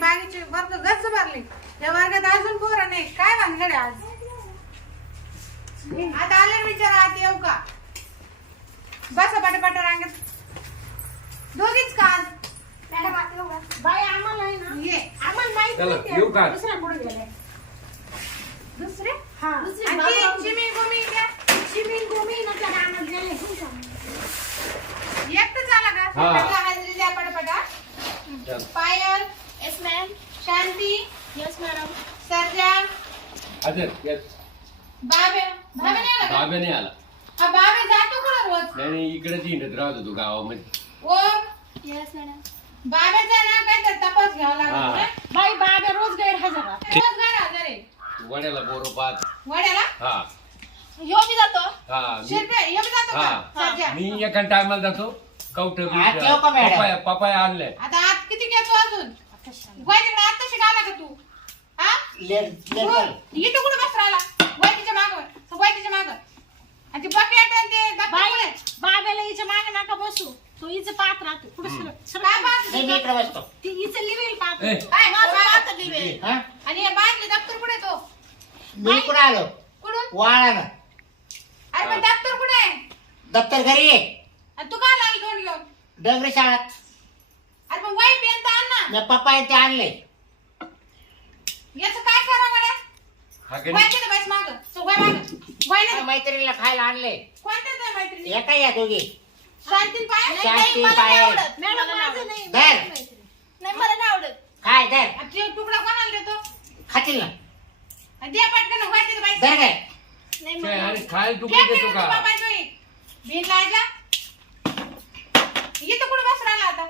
बागेचे वर्ग गच्च भरले. या वर्गात अजून पोरं नाही. काय भानगड आहे आज? आता आले विचार आत येऊ का? बसा पटापट रांगेत. दोघीच का आज? बाई आम्हाला आहे ना, ये आम्हाला माहित चला, नाही येऊ का? दुसऱ्या पुढे गेले. दुसरे हा आणि ती चिमी गोमी क्या चिमिन गोमी ना त्या रानात गेले. एकटंच आला का? हा. पटला हाजरी द्या पटापटा. चल. Payal, yes ma'am. Shanti, yes madam. Sarja, Ajay yes. बाबे बाबे नाही आला का? बाबा नाही आला. हा बाबे जातो का रोज? नाही इकडेच हिंडत राहत होतो गावामध्ये. ओ येस मॅडम. बाबाचा ना काहीतरी तपास घ्यावा लागतो हा. ना. बाई बाबा रोज गैरहजर राहतात. रोज नाही राहणार आहे. वड्याला बोरोपात. वड्याला हा ह्यो मी जातो. हा शिरपे येऊन जातो का? हा. सर्जा. मी एका टायमाला जातो. कवठ हा, ठेव का मॅडम? पपाया आणलाय. आता आत किती घेतो अजून? वैदिकडे आता शिकायला का तू? हा? इथं कुठं बस राहिला? वैदीच्या मागं. वैदीच्या मागं. आणि ते बकेट आणि ते दप्तर बाई कुठे? बाबाला हिच्या मागे नका बसू. तो हिचं पाहत राहतो. पुढे काय सरक. पाहत मी होती? इकडे बसतो. ती हिचं लिवेल पाहत ए. होतो. काय? माझं बाबा. पाहतं लिवे. हा? आणि हे बादले दप्तर कुठे तो? मी इकडे आलो कुठून? वाळाला. अरे पण दप्तर कुठे आहे? दप्तर घरी आहे. आणि तू काय लागली तोंड घेऊन? डंगरी शाळेत अरे पण वही पेन तर आण ना. मी पप्पा ते आणले. याचं काय करावं गड्या? हा वही का? किती बस मागं. सो वही मागं. वही नाही. मैत्रिणीला खायला आणले. कोणत्या त्या मैत्रिणी? एका या दोघी शांती पाय. नाही, शांती मला नाही पायल. आवडत. मॅडम मला नाही माझं आवडत. नाही. धर. नाही मला नाही आवडत. खाय धर. आणि ते तुकडा कोणाला देतो? खातील ना. आणि दे पटकन वही तिथं बाई. धर काय नाही काय, मला अरे खायला तू फेक देतो देतो का? बाबा तुम्ही. बिन लाजा. इथं कुठं बस राहिला आता?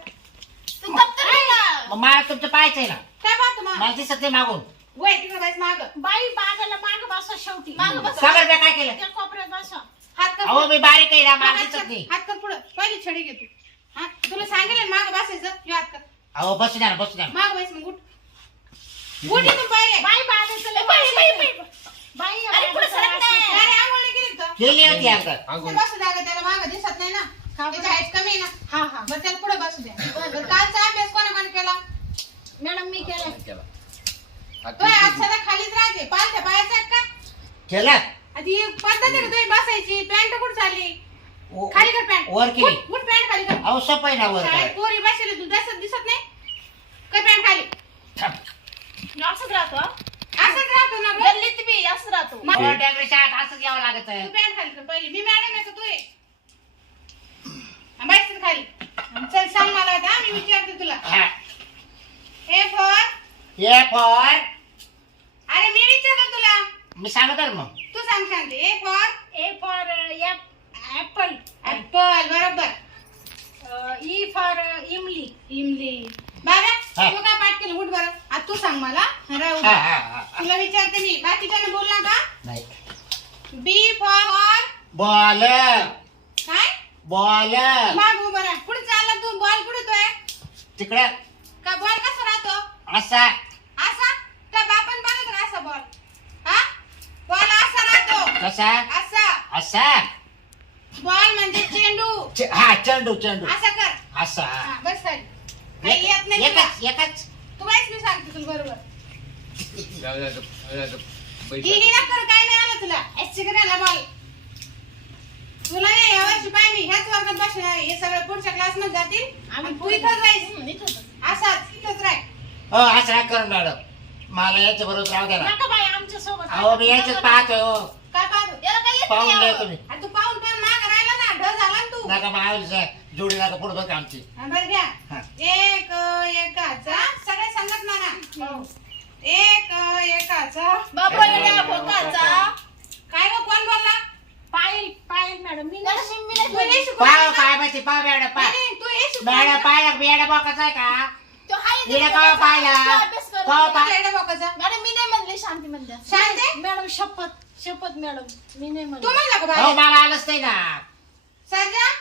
तू दप्तर घे ना. मग मला तुमचं पाहायचंय ना. काय पाहतो मग? मला दिसत नाही मागून. वय तिकडे बस मागं. बाई बाबाला मागे बसा शेवटी. मागं बसा. सागर मी काय केलं? त्या कोपऱ्यात बसा. हात कर अहो मी बारीक आहे ना मला हात दिसत कर नाही. हात कर पुढं. पहिली छडी घे तू. हा तुला सांगेल मागं बसायचं. ह्यो हात कर. अहो बसू द्या ना बसू द्या ना. मागं बस मग उठ. उठ इथून पहिले. बाई बाबाचं लय बाई, बाई, बसायचं. बाई. बाई अरे पुढे सरक नाही. अरे आंघोळ नाही केली तर. गेली होती आता. अंघोळ. बसू द्या गं, त्याला मागं दिसत नाही ना. त्याची हाईट कमी आहे ना. हा हा बरं त्याला पुढे बसू द्या. बरं कालचा अभ्यास कोणी केला? मॅडम मी केलं. केला. हा, तो आज तू- सदा खालीच राहते. पालथ्या पायाचा आहे का? केला आधी एक पद्धत आहे का तुझी बसायची? पॅन्ट कुठं चालली? व- खाली कर पॅन्ट. वर केली. उठ, उठ पॅन्ट खाली कर. अहो सोपं आहे ना वर शाळेत काय. पोरी बसली तू दिसत नाही? कर पॅन्ट खाली. असंच राहतो हा. असंच राहतो ना गं. गल्लीत बी असं राहतो. अहो, डंगरी शाळेत असंच यावं लागत तू पॅन्ट खाली कर पहिली. मी मॅडम आहे का तू आहे? हा, बस तिथं खाली. चल सांग मला आता मी विचारते तुला. ए फॉर. ए फॉर अरे मी विचारते तुला. मी सांगतो ना मग. तू सांग Shanti. A for A for apple. Apple. बरोबर. E for imli. इमली. बाबा हा. तू काय पाठ केलं? उठ बरं. आता तू सांग मला. राहू हा दे. हा हा तुला विचारते मी. बाकीच्यानं बोल ना का? नाही. बी फॉर बॉल काय? बॉल माग उभा राहा. कुठे चालला तू? बॉल कुठे तो आहे? तिकडं का बॉल कसा राहतो? असा असा? त्या बापन बनत का असा बॉल? हा? बॉल असा राहतो. कसा असा. असा बॉल म्हणजे चेंडू. हा चेंडू चेंडू असा कर. असा हा, बस खाली. काही येत नाही तुला. एकच एकच तू बाईच मी सांगते तुला बरोबर. जाऊ दे आता, जाऊ दे आता. पैसे. हिही ना कर. काय नाही आलं तुला. एसची करायला बॉल. तुला नाही यावर्षी पाय मी ह्याच वर्गात बसणार आहे. हे सगळे पुढच्या क्लासमध्ये जातील आणि तू इथंच राहील. इथंच. असाच इथंच राह. हो असं काय कर मॅडम मला याच्या बरोबर राहू द्या ना. नका बाई आमच्या सोबत. अहो मी याच्याच पाहतोय हो. काय पाहतो? याला काय येत पाहून नाही घ्या आवडत. तुम्ही. आणि तू पाहून पण माग राहिला ना. ढ झाला ना तू. नका मावली जोडी नका पुढे बघ आमची. हा, बरं घ्या. हा. एक एकाचा सगळे सांगत ना. एक एकाचा. बाबा येड्या भोकाचा. काय गं कोण बोलला? पायल पायल मॅडम मी मला नाही. शिम्मी नाही तू हे बोलली. शिकवलं पाव का? काय माहिती पाव मॅडम पाय नाही, तू हे शिकवलं मॅडम का? पाहिला बियाडा बॉकाचा आहे का. तो हाय येड्या इथे का बघायचा. पाहिला? तो अभ्यास करत का नाही. पाय- तुझ्या एवढ्या बोकाचा. मॅडम मी नाही म्हणले शांती म्हणते. शांत आहे? मॅडम शपथ शपथ मॅडम मी नाही तू म्हणत. म्हणला का हो बाहेर? मला आलंच नाही ना. सर्जा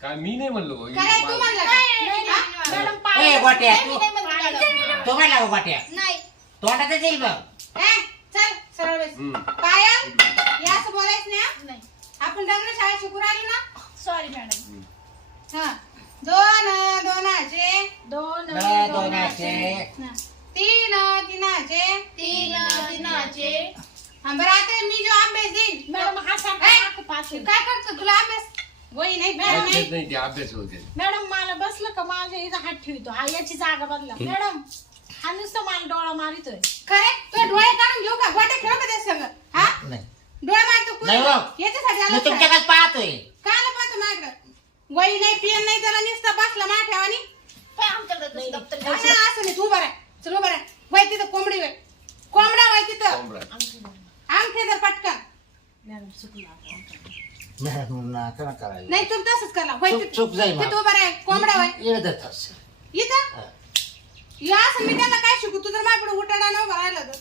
काय मी नाही म्हणलो काय तू म्हणला का? नाही, हा? नाही, मॅडम ए पायल. गोट्या नाही, मी नाही म्हणले मॅडम. तो म्हणला का गोट्या नाही. तोंडात येईल मग. ए, चल सरळ बस. हम्म. पायल हे असं बोलायचं नाही हा? नाही. आपण डंगर शाळेत शिकू राहिलो ना. Sorry madam. हा दोन दोनाचे दोन दोनाचे तीन तीनाचे हा बरं आता मी जो अभ्यास देईन मॅडम हा सारखा ए, नाक पाहते. काय करतो तुला अभ्यास वही नाही बॅग अभ्यास नाही नाही ते अभ्यास होते मॅडम मला बसलं का माझ्या इथं हात ठेवतो हा याची जागा बदला मॅडम हा नुसतं मला डोळा मारितोय खरे तू डोळे काढून घेऊ का गोटे खेळू का ते सगळं हा नाही डोळे मारतो नाही हो. याच्यासाठी मी आलो तुमच्याकडे पाहतोय काल पाहतो माझ्याकडं वही नाही पेन नाही त्याला नुसता बसला मा ठेवानी काय आमच्याकडे दप्तर असं नाही तू बरं चल उभं राह वय तिथं कोंबडी वय कोंबडा वय तिथं कोंबडा. अंगठे जर पटकन मॅडम चुकला आता. मॅडम नका करायला नाही तू तसंच करा वय चूक- चूक जाईल तिथं उभं राह कोंबडा वय येणं देतात सर. इथं हा. या असं मी त्याला काय शिकू तू जर माझ्यापुढे उठाडा न उभा राहिला तर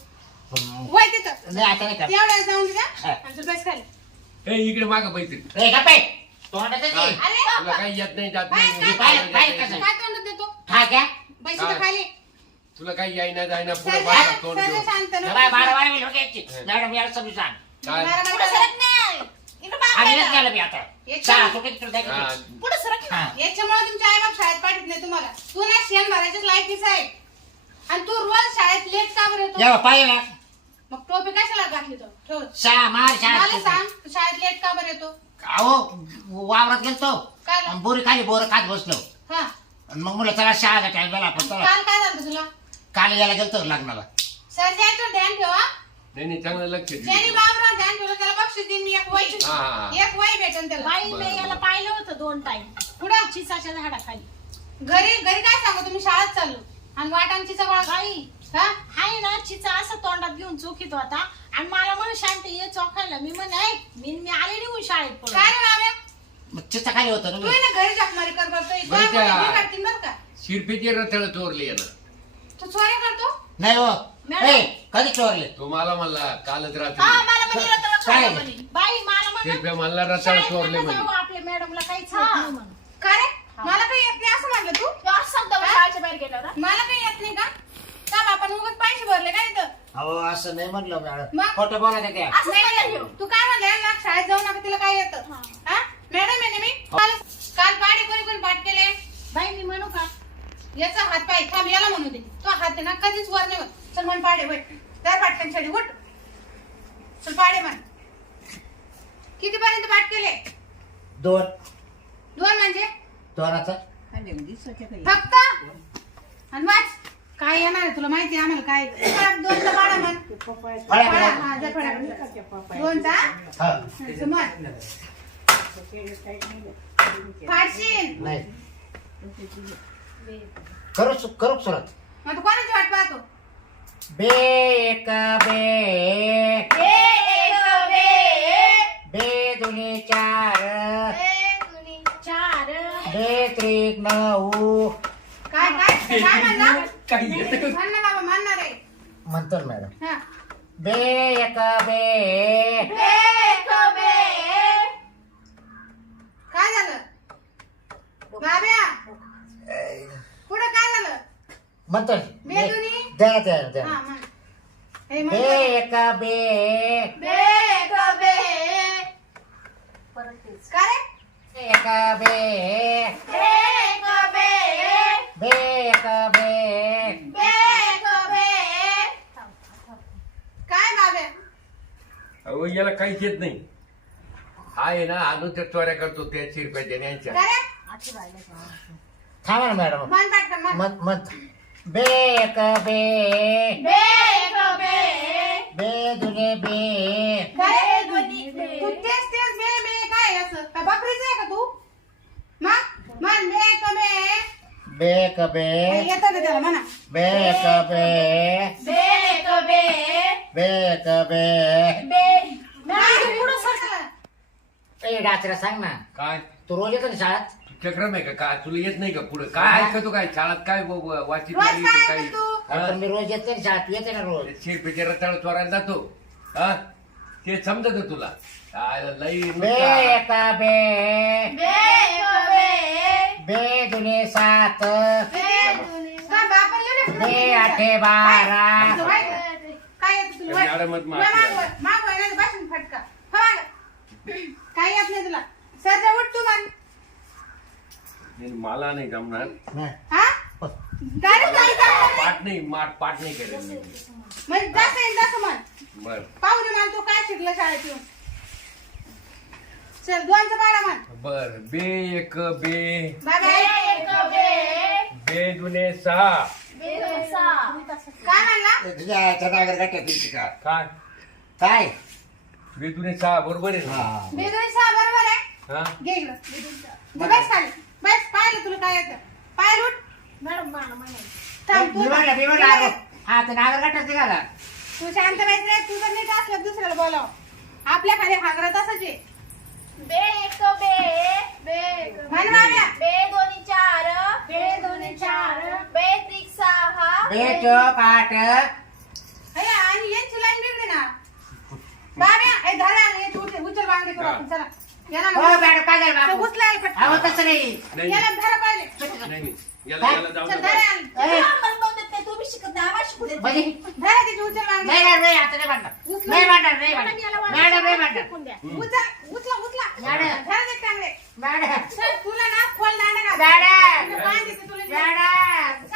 हम्म. वय तिथं नाही आता नाही करत. तेवढ्या जाऊन द्या हा. आणि तू बस खाली ए इकडे माग पैसे ए, गप्प आहे. तोंडाचं काय? ते. अरे तुला काही येत नाही जात काय- नाही काय- काय कसं? काय तोंड देतो हा घ्या. पैसे काय? तर खाली तुला काही यायना जायना पुढे सर बाहेर तोंड सर देऊ शांत बाबा, बारा नको. बारा मिनिटं घ्यायची. मॅडम याला समजून सांग काय पुढे सरक नाही इकडे मागे आम्ही वळ. गेलं मी आता याच्या- चला, सुट्टीत तुला हा. द्यायचं. पुढे सरक ना हा. याच्यामुळे तुमच्या आई बाप शाळेत पाठवत नाही तुम्हाला तू ना शेण भरायच्याच लायकीच आहे आणि तू रोज शाळेत लेट का बरं येतो जेव्हा पाहिजे ना मग टोपी कशाला घातली तो ठेव सहा मार मला शाळेत सांग तू शाळेत लेट का बरं येतो अहो वावरात गेलतो काय आणि बोरी खाली बोर खात बसलो हा आणि मग मुलं चला शाळेचा टाइम झाला आपण चला काल काय झालं तुला काल यायला गेलतो लग्नाला सर द्यायचं ध्यान ठेवा नाही नाही चांगलं लक्ष दे ज्यांनी बाबराव ध्यान ठेवलं त्याला बक्षीस देईन मी एक वय हा, हा. एक वय भेटन त्याला बाई बरं, मी याला बरं. पाहिलं होतं 2 टाइम पुढं चिसाच्या झाडाखाली घरी घरी काय सांगू तुम्ही शाळेत चाललो आणि वाटांची सगळं बाई हा हाय ना चिचा असं तोंडात घेऊन चोखीत होता आणि मला म्हण शांती ये चोखायला मी म्हणे मी आले निघून शाळेत पळून. काय रे बाब्या मग चित्ता खाली होतं ना तू मी. आहे ना घरी जखमारी कर करतोय बरं त्या- काढतील बरं का शिरपीचे रथळ चोरले ना तू चोऱ्या करतो नाही हो मॅडम. ए, कधी चोरले तो मला म्हणला कालच हा रात्री मला म्हणजे रताळा काय? खायला म्हणे. बाई मला म्हण शिरप्या म्हणला रथळ शाळेत चोरले नका जाऊ, म्हणे आपल्या मॅडमला काहीच हा. येत नाही म्हणून. का रे मला काही येत नाही असं म्हटलं तू तू असं सांगतो का शाळेच्या बाहेर गेल्यावर हा? मला काही येत नाही का का आपण उगाच पैसे भरले काय इथं अहो असं नाही म्हटलं मॅडम मग? खोटं बोलायचं त्या असं नाही घेऊ तू काय म्हणले ना शाळेत जाऊ नका तिला काय येतं हा. हा मॅडम आहे ना मी काल पाडे कोणी कोणी पाठ केले बाई मी म्हणू का याचा हात पाय थांब याला म्हणू दे तो हात आहे ना कधीच वर नाही होत चल म्हण पाडे वय दर पाटकांसाठी उठ चल पाडे म्हण किती पर्यंत पाठ केले 2 म्हणजे दोनाचा फक्त आणि वाच काय येणार आहे तुला माहिती आहे आम्हाला काय दोनचा पाडा म्हण फळ्या पाडा, बिळ्या. हा, जा फळ्या. दोनचा हा. असं म्हण फाडशील नाही करू सुरत मग तू कोणाची वाट पाहतो बे एक बे बे दुनी 4 4 बे त्रिक 9 काय काय काय म्हणला काही येतं म्हण ना बाबा म्हणणार आहे म्हणतो ना मॅडम हा बे एक बे काय झालं बाब्या पुढे काय झालं म्हणतो बेदुनी? द्या द्या द्या हा म्हण हे म्हण बे एक बे काय रे एक बे बे एक बे काय बाब्या अहो याला काहीच येत नाही हा आहे ना अजून त्या चोऱ्या करतो त्या शिरप्याच्या यांच्या काय रे थांबा ना मॅडम मन पाठ कर मन मत बे एक बे बे दुने बे काय तू तेच तेच बे बे काय असं काय बकरीच आहे का तू मग मन बे कमे बे एक बे येतं का त्याला म्हणा बे एक बे बे एक बे पुढं सरकला ए डाचरा सांग ना काय तू रोज येतो ना शाळेत चक्रम आहे का काय तुला येत नाही का पुढे काय ऐकतो काय शाळेत काय वाचित रोज नाही काय काही ऐकतो तू? पण मी रोज येते ना शाळेत तू येते ना रोज शिरपेच्या रताळ चोरायला जातो हा ते समजत तुला काय लई बे एक बे बे दुने 7 काय बापा येऊ बे 8 12 काय येतं तुला वय? मॅडमच वय मारते. मागवय नाही बसून फटका हो मागं. काय येत नाही तुला सध्या उठ तू मन नाही, मला नाही जमणार. नाही. हा डायरेक्ट पाठ नाही पाठ नाही करेल मी. म्हणजे जसं येईल तसं म्हण. बर पाहू दे मला तू काय शिकलं शाळेत येऊन. चल दोनचं पाडा म्हण. बर बे एक बे बाबा बे दुने 6. काय म्हणला? तुझ्या याच्या नागर गाठ्यात येते का? काय काय बे दुने 6 बरोबर आहे ना? हा. बेदोरी सहा बरोबर आहे. हा घे इकडं. बस खाली बस. पाहिलं तुला काय येतं. पाय लुट. मॅडम मला म्हणायचं थांब तू. मी म्हणलं हा ते नागर गाठ्यात निघाला. तू शांत व्हायचं नाही. तू जर नीट असलं दुसऱ्याला बोलाव. आपल्या खाली हांगरा तसंच आहे. बे एक बे म्हण माव्या. बे दोन्ही चार बे त्रिक 6 बेट पाट अरे आणि यांची लाईन बिघडे ना. बाब्या ए धरा याची उचल बांगडी करू आपण. चला याला हो म्हणा. मॅडम काय झालं तो बापू? उचलायला पटकन. अहो तसं नाही. नाही याला धरा पाहिजे. नाही याला जाऊ चल दे. धरा आणि. ए, तुम्ही शिकत नाही आम्हाला शिकू देत म्हणजे धरा तिची उचल बांगडी. नाही नाही नाही, आता नाही म्हणणार. नाही म्हणणार नाही म्हणणार. मॅडम नाही म्हणणार. शिकून द्या उचल उचला मॅडम. धरा ते चांगले. मॅडम चल